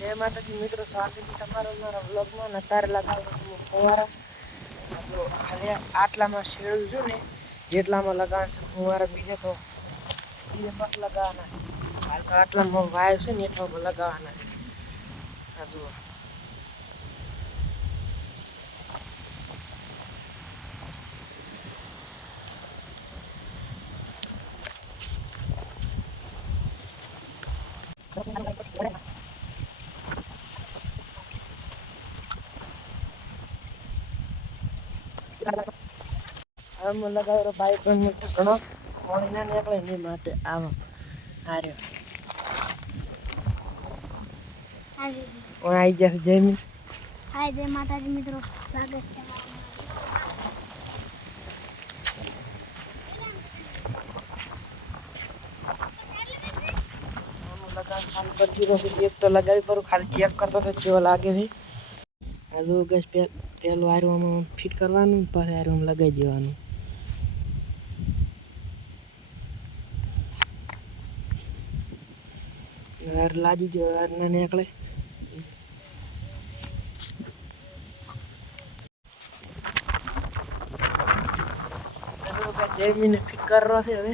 જય માતાજી મિત્રો, સ્વાગત છે તમારો મારા વ્લોગમાં. અત્યારે લગાવવાનું ફુવારા. જો ખાલી આટલામાં શેડું છું ને જેટલામાં લગાવવાનું છે ફુવારા, બીજે તો બીજે મત લગાવવાના. હાલ તો આટલામાં વાય છે ને એટલામાં લગાવવાના. આ જુઓ આમ લગાવેલો બાઈક ઘણો પાણી ના નીકળે એની માટે આવો હાર્યો આવી જશે. જયમી હાય, જય માતાજી મિત્રો, સ્વાગત છે. એક તો લગાવી પડું, ખાલી ચેક કરતો તો કેવો લાગે છે. હજુ ગેસ પેલું આયરું આમાં ફિટ કરવાનું, પછી આયરું લગાવી દેવાનું. લાજી જો ના નીકળે. જયમીને ફિટ કરવો છે હવે.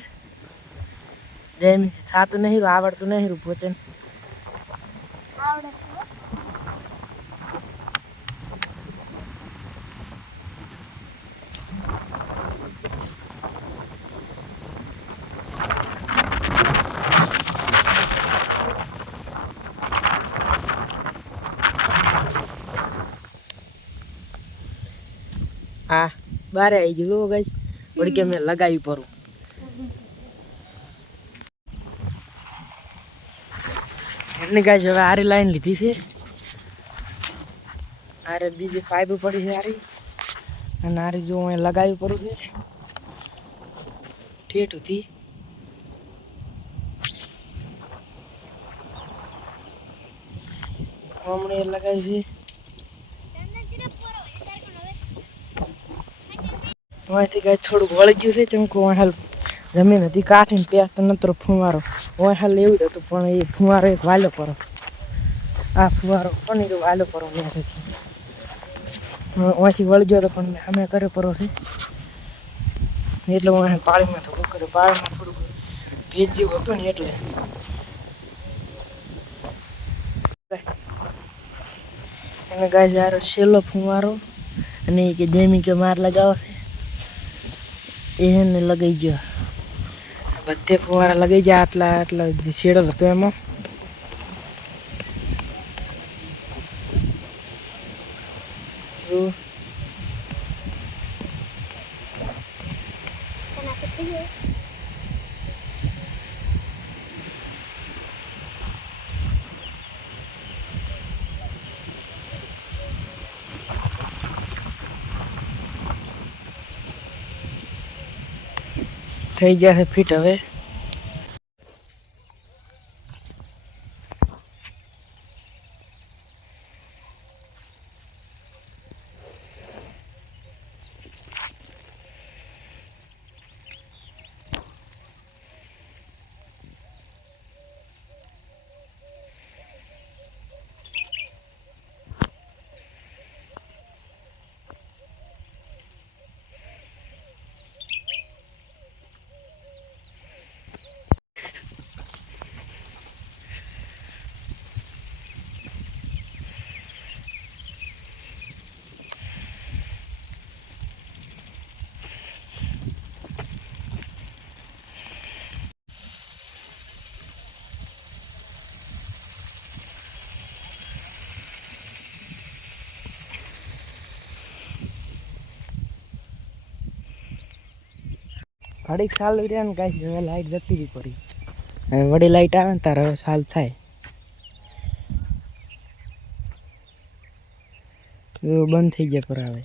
જયમી સાતું નહીં આવડતું નહીં ભોજન આવડે છે. હા બારે આવી ગયું ગાઈસ. વળી કે મેં લગાવી પડું. એમની ગાઈસ હવે આરી લાઈન લીધી છે. આરે બીજી પાઇપ પડી છે આરી, અને આરી જો અહીં લગાવી પડું છે ઠેઠ હતી. હમણાં લગાવી છે. અહીંથી ગાય થોડુંક વળી ગયું છે ચમકું. હાલ જમીન હતી કાઢીને ત્યાં તો નતરો ફુવારો હાલ એવું જ હતું, પણ એ ફુવારો એક વાલો પરો. આ ફુવારો પણ એ વાલો પરો મેં અહીંથી વળી ગયો હતો, પણ અમે કરે પરો છે એટલે હું અહીં પાણીમાં થોડું કર્યું. પાણીમાં થોડુંક ભેજ જેવું હતું ને એટલે એને ગાય યાર છેલ્લો ફુવારો. અને એ કે જેમી કે માર લગાવો છે એને લગાઈ ગયો. બધે ફુવારા લગાઈ જાય. આટલા જે શેડલ હતો એમાં જો થઈ જશે ફિટ હવે. ઘડીક સાલ રહ્યા ને ગાઈસ, હવે લાઈટ જતી રહી પડી. હવે વળી લાઈટ આવે ને તારે હવે સાલ થાય. બંધ થઈ જાય પર આવે.